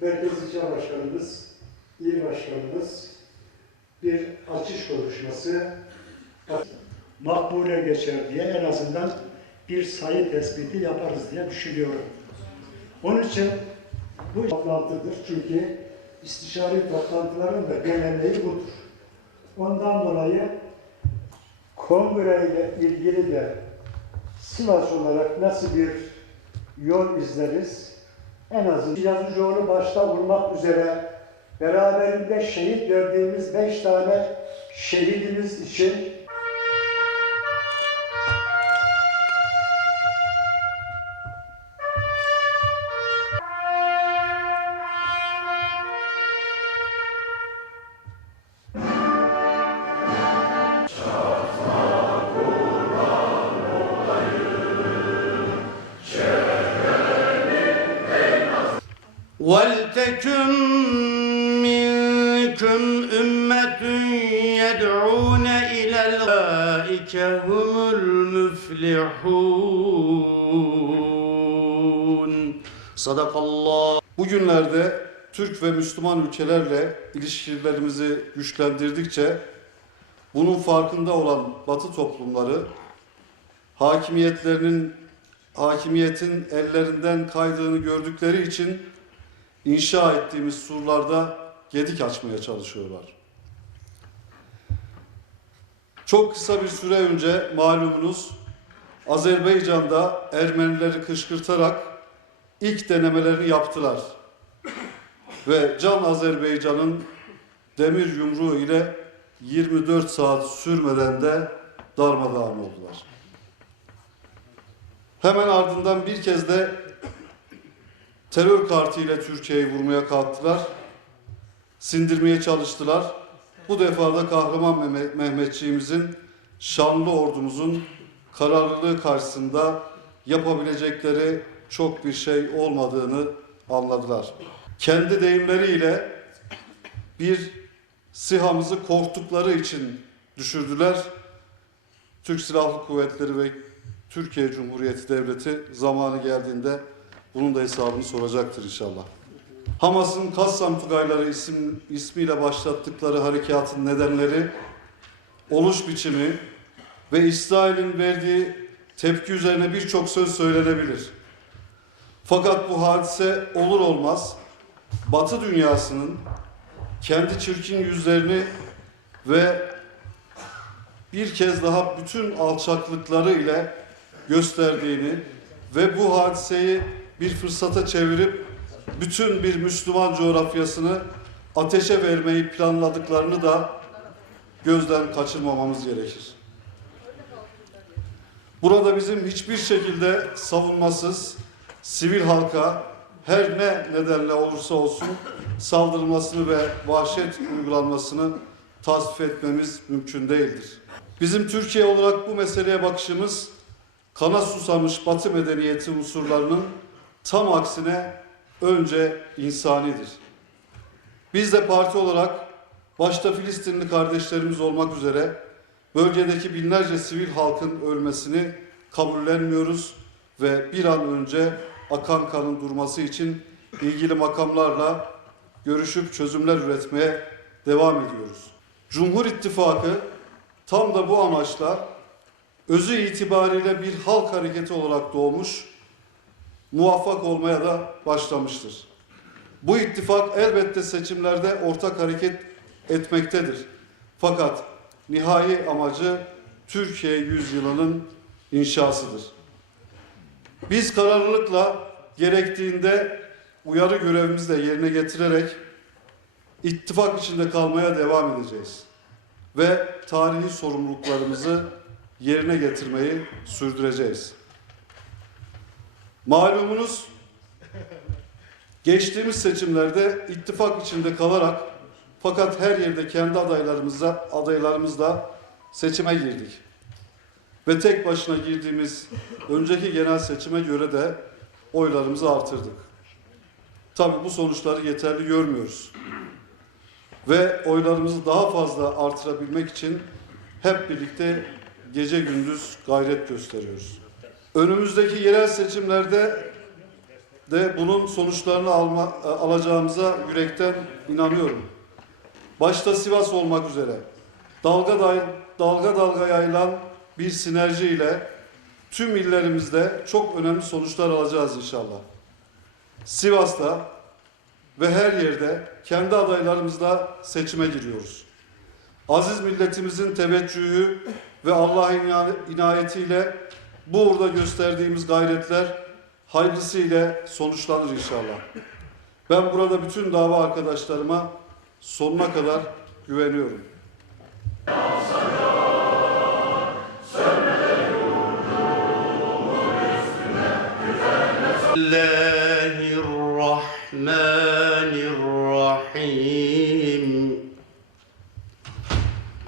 Merkez İlçe Başkanımız, İl Başkanımız bir açış konuşması makbule geçer diye en azından bir sayı tespiti yaparız diye düşünüyorum. Onun için bu toplantıdır çünkü istişare toplantıların da geleneği budur. Ondan dolayı kongre ile ilgili de Sivas olarak nasıl bir yol izleriz? En azından Yazıcıoğlu başta olmak üzere beraberinde şehit verdiğimiz beş tane şehidimiz için وَلْتَكُنْ مِنْكُمْ أُمَّةٌ يَدْعُونَ إِلَى الْأُولَٰئِكَ هُمُ الْمُفْلِحُونَ صدق الله Bugünlerde Türk ve Müslüman ülkelerle ilişkilerimizi güçlendirdikçe bunun farkında olan Batı toplumları hakimiyetlerinin hakimiyetin ellerinden kaydığını gördükleri için inşa ettiğimiz surlarda gedik açmaya çalışıyorlar. Çok kısa bir süre önce malumunuz Azerbaycan'da Ermenileri kışkırtarak ilk denemelerini yaptılar. Ve Can Azerbaycan'ın demir yumruğu ile 24 saat sürmeden de darmadağın oldular. Hemen ardından bir kez de terör kartıyla Türkiye'yi vurmaya kalktılar. Sindirmeye çalıştılar. Bu defa da kahraman Mehmet- Mehmetçiğimizin, şanlı ordumuzun kararlılığı karşısında yapabilecekleri çok bir şey olmadığını anladılar. Kendi deyimleriyle bir sihamızı korktukları için düşürdüler. Türk Silahlı Kuvvetleri ve Türkiye Cumhuriyeti Devleti zamanı geldiğinde bunun da hesabını soracaktır inşallah. Hamas'ın Kassam Tugayları isim, ismiyle başlattıkları harekatın nedenleri, oluş biçimi ve İsrail'in verdiği tepki üzerine birçok söz söylenebilir. Fakat bu hadise olur olmaz Batı dünyasının kendi çirkin yüzlerini ve bir kez daha bütün alçaklıkları ile gösterdiğini ve bu hadiseyi bir fırsata çevirip bütün bir Müslüman coğrafyasını ateşe vermeyi planladıklarını da gözden kaçırmamamız gerekir. Burada bizim hiçbir şekilde savunmasız sivil halka her ne nedenle olursa olsun saldırılmasını ve vahşet uygulanmasını tasvip etmemiz mümkün değildir. Bizim Türkiye olarak bu meseleye bakışımız kana susamış Batı medeniyeti unsurlarının tam aksine önce insanidir. Biz de parti olarak başta Filistinli kardeşlerimiz olmak üzere bölgedeki binlerce sivil halkın ölmesini kabullenmiyoruz ve bir an önce akan kanın durması için ilgili makamlarla görüşüp çözümler üretmeye devam ediyoruz. Cumhur İttifakı tam da bu amaçla özü itibariyle bir halk hareketi olarak doğmuş, muvaffak olmaya da başlamıştır. Bu ittifak elbette seçimlerde ortak hareket etmektedir. Fakat nihai amacı Türkiye yüzyılının inşasıdır. Biz kararlılıkla gerektiğinde uyarı görevimizi de yerine getirerek ittifak içinde kalmaya devam edeceğiz. Ve tarihi sorumluluklarımızı yerine getirmeyi sürdüreceğiz. Malumunuz geçtiğimiz seçimlerde ittifak içinde kalarak fakat her yerde kendi adaylarımızla adaylarımızla seçime girdik. Ve tek başına girdiğimiz önceki genel seçime göre de oylarımızı artırdık. Tabii bu sonuçları yeterli görmüyoruz. Ve oylarımızı daha fazla artırabilmek için hep birlikte gece gündüz gayret gösteriyoruz. Önümüzdeki yerel seçimlerde de bunun sonuçlarını alma, alacağımıza yürekten inanıyorum. Başta Sivas olmak üzere dalga dalga dalga yayılan bir sinerji ile tüm illerimizde çok önemli sonuçlar alacağız inşallah. Sivas'ta ve her yerde kendi adaylarımızla seçime giriyoruz. Aziz milletimizin teveccühü ve Allah'ın ina- inayetiyle bu burada gösterdiğimiz gayretler hayırlısıyla sonuçlanır inşallah. Ben burada bütün dava arkadaşlarıma sonuna kadar güveniyorum. Bismillahirrahmanirrahim.